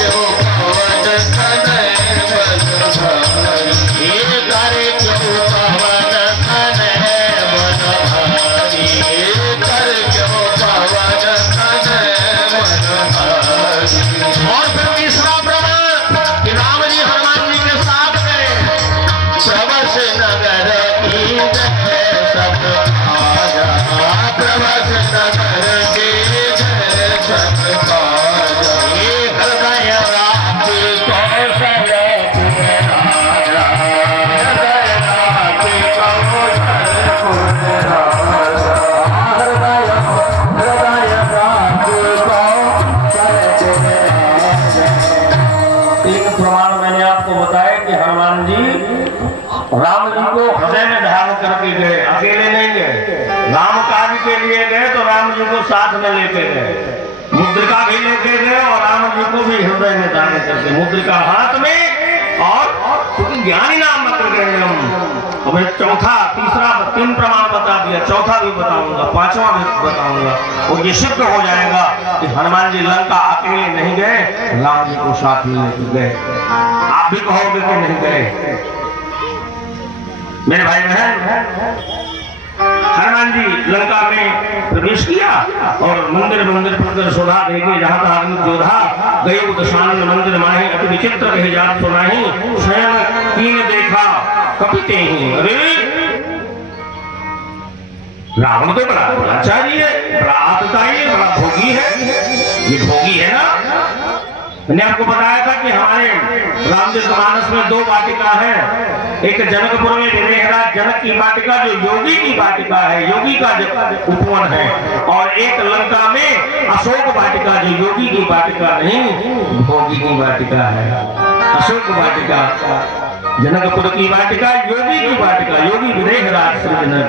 क्यों पवन तनय बल भारी, कर क्यों पवन तनय बल भारी, कर क्यों पवन तनय बल भारी। और फिर तीसरा प्रमाण कि राम जी हनुमान जी के साथ गए, प्रवस नगर की जय सब आजा, प्रवस नगर की जय सब आजा, हृदय राखी कौशल राजा, हृदय राखी कौशल राजा, हृदय राखी कौशल राजा। तीन प्रमाण मैंने आपको बताया कि हनुमान जी राम जी को हृदय में धारण करके गए, अकेले नहीं गए। राम कार्य के लिए गए तो राम जी को साथ में लेके गए, मुद्रिका भी लेके गए और राम जी को भी हृदय में धारण करके, मुद्रिका हाथ में। और क्योंकि ज्ञानी नाम मत गए हम, हमें चौथा तीसरा 3 प्रमाण बता दिया, चौथा भी बताऊंगा, 5वां भी बताऊंगा, और ये सिद्ध हो जाएगा कि हनुमान जी लंका अकेले नहीं गए, राम जी को साथ में लेके गए। आप भी कहोगे कि नहीं गए। मेरे भाई बहन, हनुमान जी लंका में प्रवेश किया और मंदिर मंदिर पर शोभा देखे, जहाँ तक जोधा गए दशानन मंदिर माहे, अति विचित्र कहे जात सुनाही, स्वयं तीन देखा कपिते ही। अरे रावण तो बड़ा आचार्य है, बड़ा आतताई है, बड़ा भोगी है, ये भोगी है ना। मैंने आपको बताया था कि हमारे रामचरितमानस में 2 वाटिका है, एक जनकपुर में विदेहराज जनक की वाटिका जो योगी की वाटिका है, योगी का उपवन है, और एक लंका में अशोक वाटिका जो योगी की वाटिका नहीं, भोगी की वाटिका है। अशोक वाटिका जनकपुर की वाटिका, योगी की वाटिका, योगी विदेहराज श्री जनक,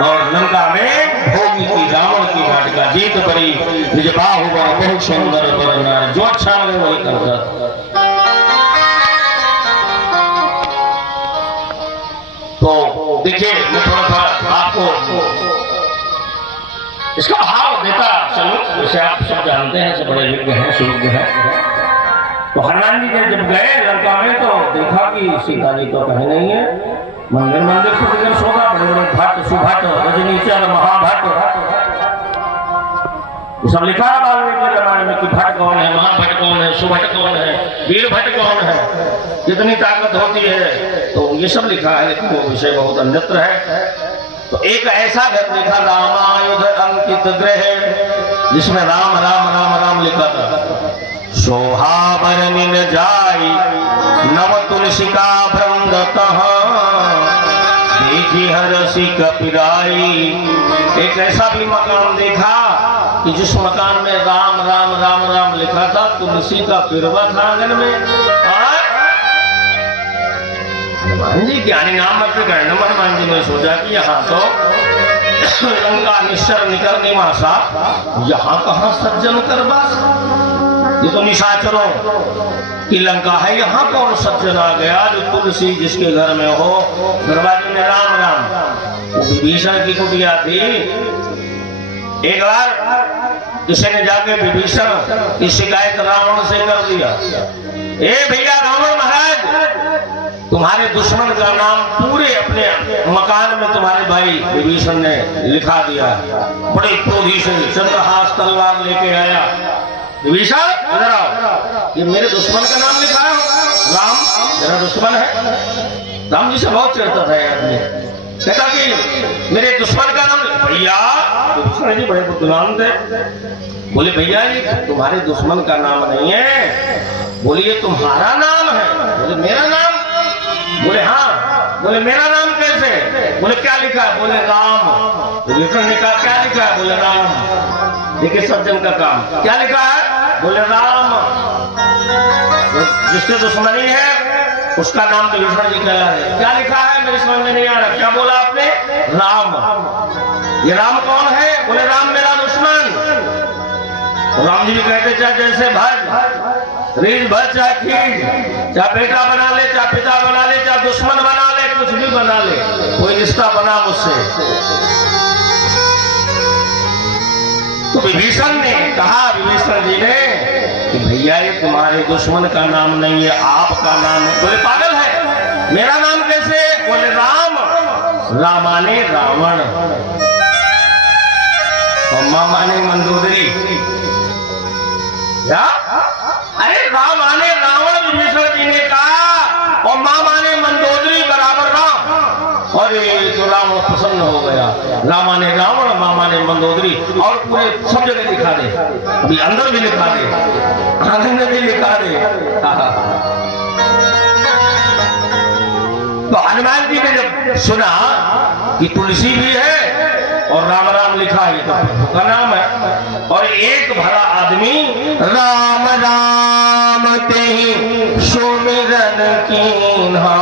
और लंका में भोगी की रावण की वाटिका। जीत बड़ी निज बाहुबल बहुत सुंदर बर, जो अच्छा लगे वही करता। तो देखिए मैं थोड़ा सा आपको इसका भाव देता चलो, जैसे आप सब जानते हैं, सब बड़े योग्य हैं, सुयोग्य हैं। तो हनुमान जी जब गए लंका में तो देखा कि सीता जी तो कहीं नहीं है। मंदिर मंदिर पर शोभा, बड़े बड़े भट्ट, सुभट्ट, रजनीचर, महाभट्ट, सब लिखा है वाल्मीकि रामायण में कि भट्ट कौन है, महाभट्ट कौन है, सुभट्ट कौन है, वीर भट्ट कौन है, कितनी ताकत होती है, तो ये सब लिखा है, लेकिन वो विषय बहुत अन्यत्र है। तो एक ऐसा घर लिखा रामायुध अंकित गृह, जिसमें राम राम राम राम लिखा था। शोभा बरनिन जाई नव तुलसी का भ्रंगतः, देखी हरसी कपिराई। एक ऐसा भी मकान देखा कि जिस मकान में राम राम राम राम लिखा था, तुलसी का पिरवा था आंगन में। हनुमान जी ज्ञानी नाम मत करना। हनुमान जी ने सोचा कि यहाँ तो लंका निश्चर निकर निवासा, यहाँ कहाँ सज्जन कर बासा, ये तो निशाचरों की लंका है, यहाँ कौन सज्जन आ गया जो तुलसी जिसके घर में हो, दरवाजे में राम राम। विभीषण की कुटिया थी। एक बार किसी ने जाके विभीषण की शिकायत रावण से कर दिया, ए भैया रावण महाराज, तुम्हारे दुश्मन का नाम पूरे अपने मकान में तुम्हारे भाई विभीषण ने लिखा दिया। बड़े क्रोधी से चंद्रहास तलवार लेके आया। विभीषण इधर आओ, ये मेरे दुश्मन का नाम लिखा है। राम मेरा दुश्मन है। राम जी से बहुत चिढ़ता था आदमी, कहता कि मेरे दुश्मन का नाम। भैया विभीषण जी बड़े बुद्धिमान थे, बोले भैया ये तुम्हारे दुश्मन का नाम नहीं है, बोलिए तुम्हारा नाम है। बोले मेरा नाम? बोले हाँ। बोले मेरा नाम कैसे? बोले क्या लिखा है? बोले राम। विभीषण ने कहा क्या लिखा है? बोले राम। देखिए सज्जन का काम, क्या लिखा है? बोले राम। जिससे दुश्मनी है उसका नाम विभीषण जी कहला है। क्या लिखा है मेरी समझ में नहीं आ रहा, क्या बोला आपने? राम। ये राम कौन है? बोले राम मेरा दुश्मन। राम जी कहते चाहे जैसे भज रीढ़ भज, चाहे खींच, चाहे बेटा बना ले, चाहे पिता बना ले, चाहे दुश्मन बना ले, कुछ भी बना ले, कोई रिश्ता बना मुझसे। तो विभीषण ने कहा, विभीषण जी ने कि भैया ये तुम्हारे दुश्मन का नाम नहीं है, आपका नाम है। बोले पागल है, मेरा नाम कैसे? बोले राम। रामाने रावण और मामा ने मंदोदरी। क्या? अरे राम आने रावण विभीषण जी ने कहा और मामा ने मंदोदरी बराबर राम। और तो राम प्रसन्न हो गया। रामा ने रावण, मामा ने मंदोदरी, और पूरे सब जगह लिखा दे, अभी अंदर भी लिखा दे, आंगन में भी लिखा दे। तो हनुमान जी ने जब सुना कि तुलसी भी है और राम राम लिखा है तो का नाम है, और एक भला आदमी राम राम ते सुमिरन कीन्हा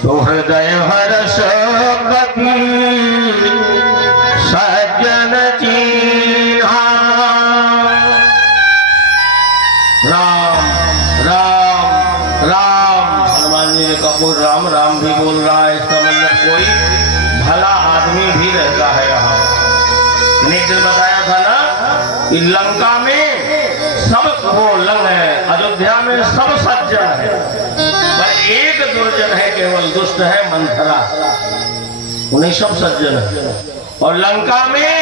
तो हृदय हर्ष कपि सज्जन चीन्हा। राम राम राम, हनुमान जी ने कहा राम राम भी बोल रहा है, इसका मतलब कोई भला आदमी भी रहता है यहाँ। नीचे बताया था ना कि लंका में सब वो लंग है, अयोध्या में सब सज्जन है, पर एक दुर्जन है, केवल दुष्ट है मंथरा, उन्हें सब सज्जन है। और लंका में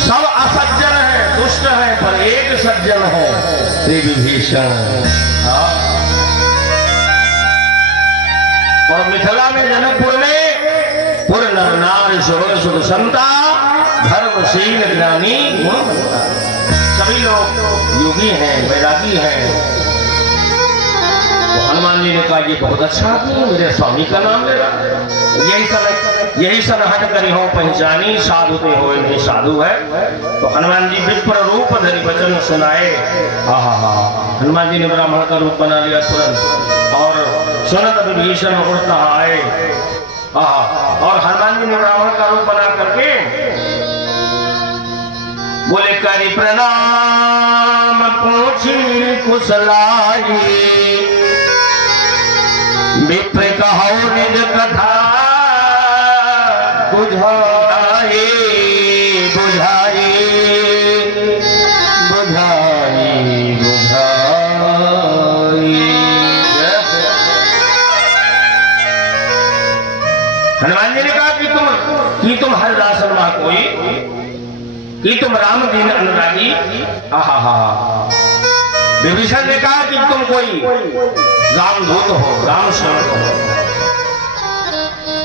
सब असज्जन है, दुष्ट है, पर एक सज्जन है, श्री विभीषण। और मिथिला में जनकपुर में पुर नर नार सुर सुर संता धर्मशील ज्ञानी सभी लोग योगी हैं, वैरागी हैं। तो हनुमान जी ने कहा ये बहुत अच्छा आदमी, मेरे स्वामी का नाम ले रहा। यही सन हट करी हो पहचानी, साधु ते हो नहीं साधु है। तो हनुमान जी विप्र रूप धरि वचन सुनाए। हनुमान जी ने ब्राह्मण का रूप बना लिया तुरंत, और सुनत विभीषण उड़ता आए। और हनुमान जी ने ब्राह्मण का रूप बना करके बोले करी प्रणाम पूछी कुशलाई, विप्र कहो निज कथा बुझाए बुझाए बुझाए बुझाए। हनुमान जी ने कहा कि तुम हरिदास शर्मा कोई, कि तुम राम दीन अनुरागी। विभीषण ने कहा कि तुम कोई रामदूत हो, राम सेवक हो।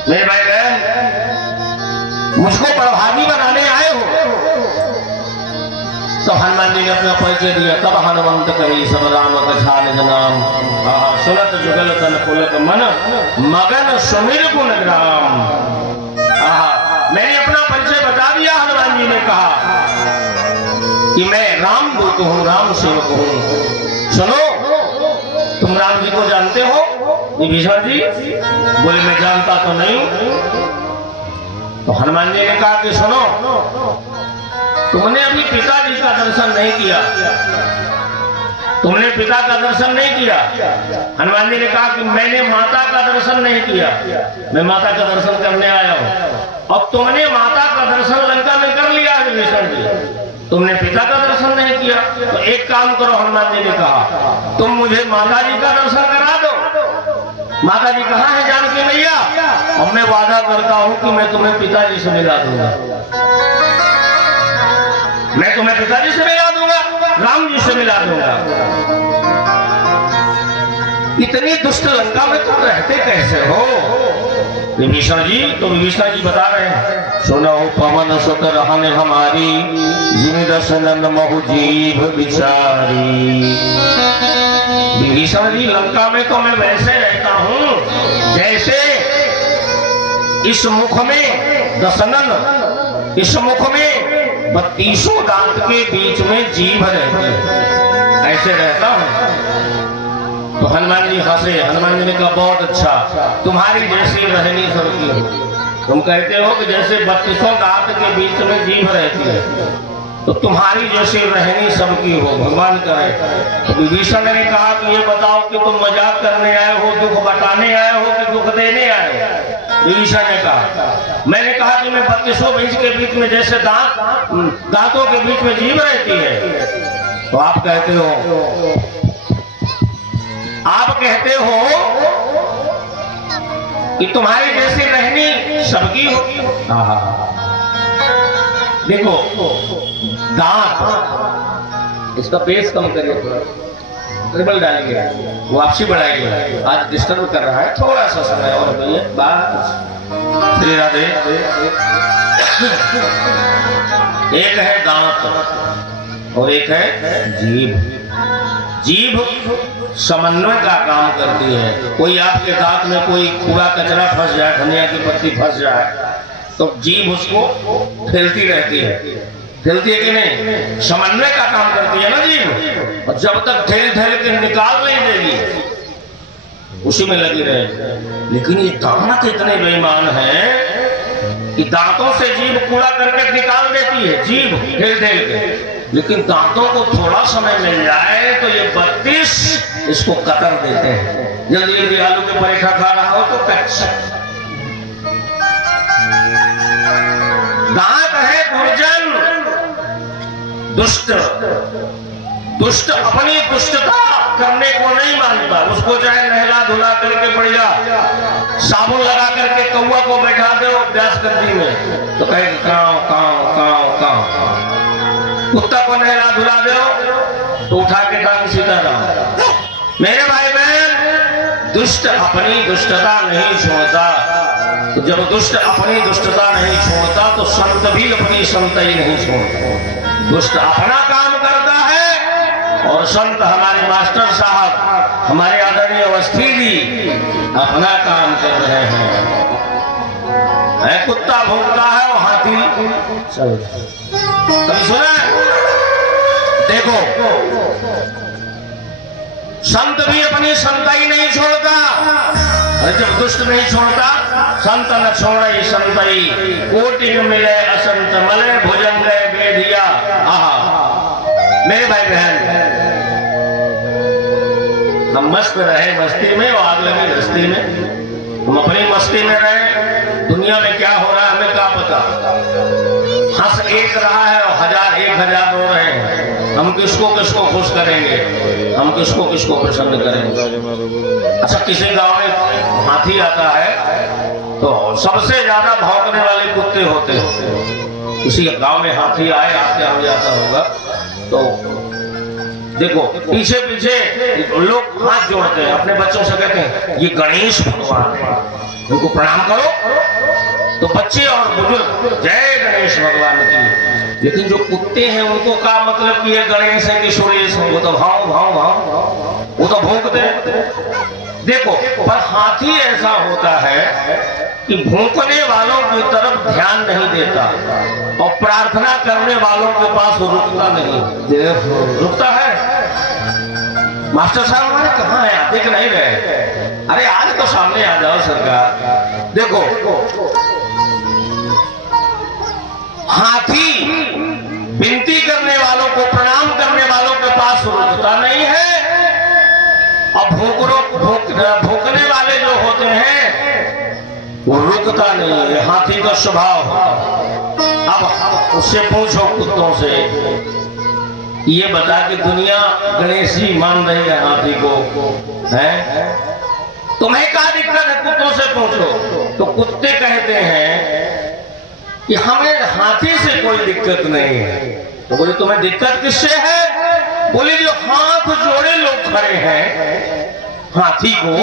मेरे भाई बहन मुझको प्रभावी बनाने आए हो। तो हनुमान जी ने अपना परिचय दिया। तब हनुमंत कही सब राम कथा निज नाम, सुनत जुगल तन पुलक मन मगन सुमिर गुण ग्राम। मैंने अपना परिचय बता दिया। हनुमान जी ने कहा कि मैं रामदूत हूँ, राम सेवक हूँ। सुनो, तुम राम जी को जानते हो? विभीषण जी बोले मैं जानता तो नहीं हूं। तो हनुमान जी ने कहा कि सुनो, तुमने अभी पिताजी का दर्शन नहीं किया, तुमने पिता का दर्शन नहीं किया। हनुमान जी ने कहा कि मैंने माता का दर्शन नहीं किया, मैं माता का दर्शन करने आया हूं। अब तुमने माता का दर्शन लंका में कर लिया विभीषण जी, तुमने पिता का दर्शन नहीं किया। तो एक काम करो, हनुमान जी ने कहा तुम मुझे माता जी का दर्शन करा दो। माता जी कहाँ है जानकी मैया? और मैं वादा करता हूं कि मैं तुम्हें पिताजी से मिला दूंगा, मैं तुम्हें पिताजी से मिला दूंगा, राम जी से मिला दूंगा। इतनी दुष्ट लंका में तुम रहते कैसे हो विभीषण जी? तो विभीषण जी बता रहे हैं, सुनो पवन सुत रहन हमारी, जिन दर्शन महु जीव विचारी। विभीषण जी लंका में तो मैं वैसे रहता हूँ जैसे इस मुख में दशनन, इस मुख में 32 दांत के बीच में जीभ रहती है, ऐसे रहता हूँ। तो हनुमान जी हंसे। हनुमान जी ने कहा बहुत अच्छा, तुम्हारी जैसी रहनी सबकी हो। तुम कहते हो कि जैसे 32 दांत के बीच में जीभ रहती है, तो तुम्हारी जैसी रहनी सबकी हो, भगवान करे। तो विभीषण ने कहा कि ये बताओ कि तुम मजाक करने आए हो, दुख बटाने आए हो कि दुख देने आए हो? विभीषण ने कहा। मैंने कहा कि मैं 32 बीज के बीच में जैसे दांतों के बीच में जीभ रहती है, तो आप कहते हो कि तुम्हारी जैसी रहनी सबकी होगी। देखो दांत, इसका बेस कम करिए, थोड़ा ट्रिबल डालिए, वापसी बढ़ाइए। आज डिस्टर्ब कर रहा है, थोड़ा सा समय और भैया बात। श्री राधे। एक है दांत और एक है जीभ। जीभ समन्वय का काम करती है। कोई आपके दांत में कोई कूड़ा कचरा फंस जाए, धनिया की पत्ती फंस जाए, तो जीभ उसको फैलती रहती है। फैलती है कि नहीं? समन्वय का काम करती है ना जीभ। और जब तक ठेल के निकाल नहीं देगी, उसी में लगी रहे। लेकिन ये दांत इतने बेईमान हैं कि दांतों से जीभ कूड़ा करके निकाल देती है, जीभ ठेल के। लेकिन दांतों को थोड़ा समय मिल जाए तो ये 32 इसको कतर देते हैं। जल्दी आलू के पराठा खा रहा हो तो कच्चा। दांत है दुर्जन, दुष्ट। दुष्ट अपनी दुष्टता करने को नहीं मानता। उसको चाहे नहला धुला करके बढ़िया साबुन लगा करके कौवा को बैठा दो व्यास गद्दी में, तो कहेगा काव काव काव काव। कुत्ता को नहला धुला दो तो उठा के टांग सीधा रहा। मेरे भाई बहन, दुष्ट अपनी दुष्टता नहीं छोड़ता। तो जब दुष्ट अपनी दुष्टता नहीं छोड़ता तो संत भी अपनी संतई नहीं छोड़ता। दुष्ट अपना काम करता है और संत हमारे मास्टर साहब, हमारे आदरणीय अवस्थी जी अपना काम कर रहे हैं। कुत्ता भौंकता है और हाथी चल। कभी सुना? देखो, संत भी अपनी संताई नहीं छोड़ता। जब दुष्ट नहीं छोड़ता, संत न छोड़े संतई, कोटि मिले असंत मले, भुजंग बेधिया। मेरे भाई बहन, हम मस्त रहे मस्ती में, आग लगी रस्ती में। हम अपनी मस्ती में रहे, दुनिया में क्या हो रहा है हमें क्या पता। हंस एक रहा है और 1000 रो रहे हैं। हम किसको खुश करेंगे? हम किसको प्रसन्न करेंगे? अच्छा, किसी गांव में हाथी आता है तो सबसे ज्यादा भौंकने वाले कुत्ते होते हैं। किसी गांव में हाथी आए, आपके यहाँ जाता होगा, तो देखो पीछे लोग हाथ जोड़ते हैं, अपने बच्चों से कहते हैं ये गणेश भगवान है, उनको प्रणाम करो। तो बच्चे और बुजुर्ग जय गणेश भगवान की। लेकिन जो कुत्ते हैं उनको क्या मतलब कि ये गणेश है कि सुरेश है? वो तो भाव वो तो भौंकते हैं। देखो, पर हाथी ऐसा होता है कि भौंकने वालों की तरफ ध्यान नहीं देता और प्रार्थना करने वालों के पास रुकता नहीं। रुकता है? मास्टर साहब हमारे कहाँ है? देख नहीं रहे? अरे आज तो सामने आ जाओ सरकार। देखो, हाथी विनती करने वालों को, प्रणाम करने वालों के पास रुकता नहीं है। और भौंकने वाले जो होते हैं वो रुकता नहीं है। हाथी का स्वभाव। अब उससे पूछो कुत्तों से, ये बता कि दुनिया गणेश जी मान रही है हाथी को, है? तुम्हें क्या दिक्कत है? कुत्तों से पूछो। तो कुत्ते कहते हैं कि हमें हाथी से कोई दिक्कत नहीं है। तो बोले तुम्हें दिक्कत किससे है? बोले जो हाथ जोड़े लोग खड़े हैं हाथी को,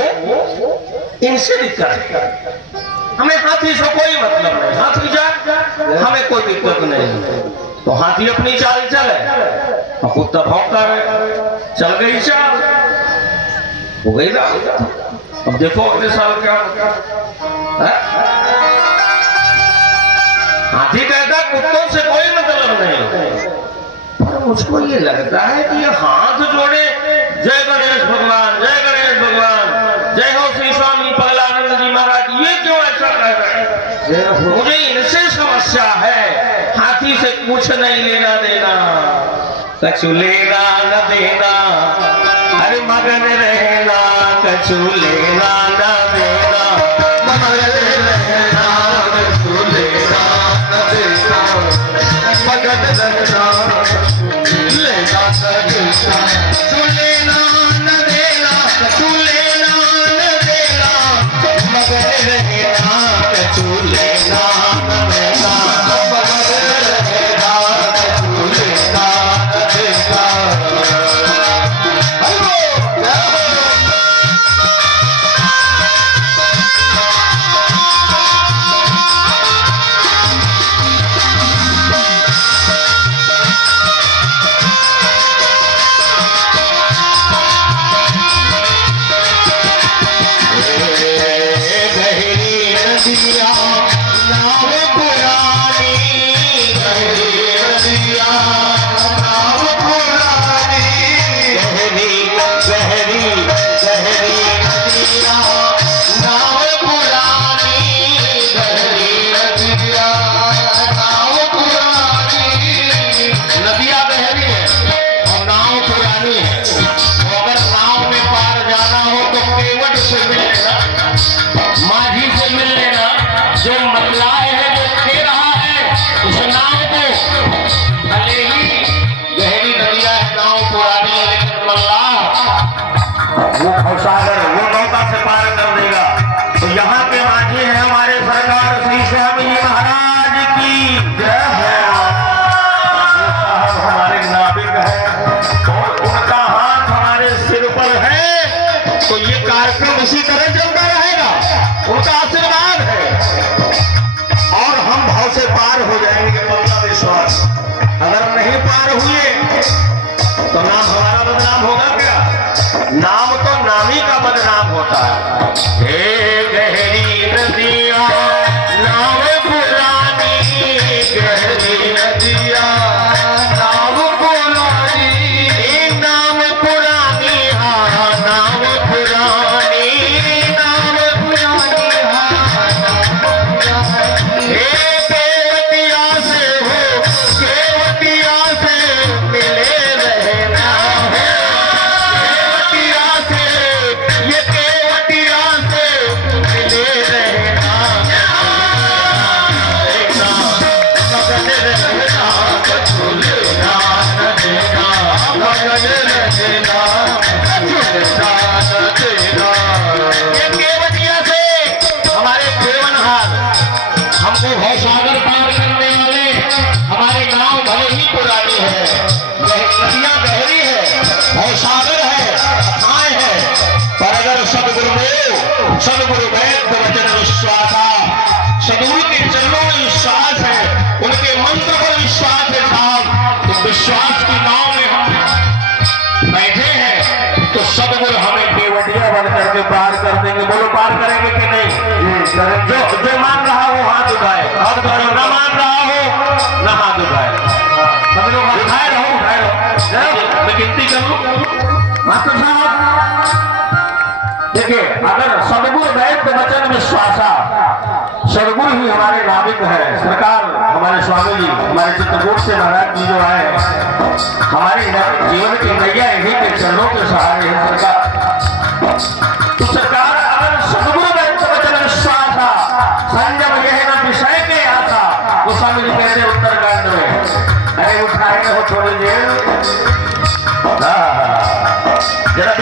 इनसे दिक्कत है। हमें हाथी से कोई मतलब नहीं। हाथी जा, हमें कोई दिक्कत नहीं। तो हाथी अपनी चाल चले और कुत्ता भौंकता रहे। चल गई चाल, हो गई ना। अब देखो अगले साल क्या है? हाथी कहता कुत्तों से कोई मतलब नहीं। पर मुझको ये लगता है कि ये हाथ जोड़े जय गणेश भगवान, जय गणेश भगवान, जय हो श्री स्वामी पगलानंद जी महाराज, ये क्यों ऐसा कह रहे हैं? मुझे इनसे समस्या है, हाथी से कुछ नहीं लेना देना, कछु लेना न देना। अरे मगन रहना, कछु लेना न देना, मगन रहना। रहना लेना सजना तू लेना न देना तू लेना न देना मगर रहना तू लेना न देना मगर रहना तू लेना न देना सागर वो नौका से पार कर देगा। तो यहाँ के माझी है हमारे सरकार श्री स्वामी जी महाराज की जय है। हमारे नाविक है और उनका हाथ हमारे सिर पर है। तो ये कार्यक्रम इसी तरह चलता रहेगा, उनका आशीर्वाद है और हम भाव से पार हो जाएंगे। पक्का विश्वास, अगर नहीं पार हुए तो नाम हमारा बदनाम होगा क्या? नाम तो नामी का बदनाम होता है। हे गहरी नदिया नाव पुरानी गहरी नदिया नाव पुरानी नाम पुरानी हाँ नाम पुरानी नाम पुरानी हाँ हे केवटिया से हो केवटिया से मिले रहना है। ये केवटिया से मिले रहना मगन रहना झूलना न देना मगन रहना झूलना न देना। ये केवटिया से हमारे देवनहार हमको भवसागर पार करने वाले हमारे गांव भले ही पुरानी है, नदियां गहरी है, भवसागर है, कथाएं है, पर अगर सदगुरु वैद्य वचन विश्वासा सदगुरु के चरणों में विश्वास है, उनके मंत्र पर विश्वास है साहब। तो विश्वास की नाव में हम बैठे हैं तो सदगुरु हमें केवटिया बन करके पार कर देंगे। बोलो पार करेंगे कि नहीं? जो मान रहा हो हाथ उठाए, हाथ उठाए, ना मान रहा हो ना हाथ उठाए। सब लोग उठाए रहो। मैं गिनती करूं मास्टर साहब। देखिए, अगर सदगुरु वैद्य वचन विश्वासा सदगुरु ही हमारे नाविक है। सरकार हमारे स्वामी जी हमारे चित्रकूट से महाराज जी जो आए हमारे जीवन की नैया इन्हीं के चरणों के सहारे है। सरकार तो सरकार अगर सदगुरु वैद्य वचन विश्वासा संयम यह न विषय के आता वो स्वामी जी कहते उत्तरकांड में। अरे उठाए हो थोड़ी देर जरा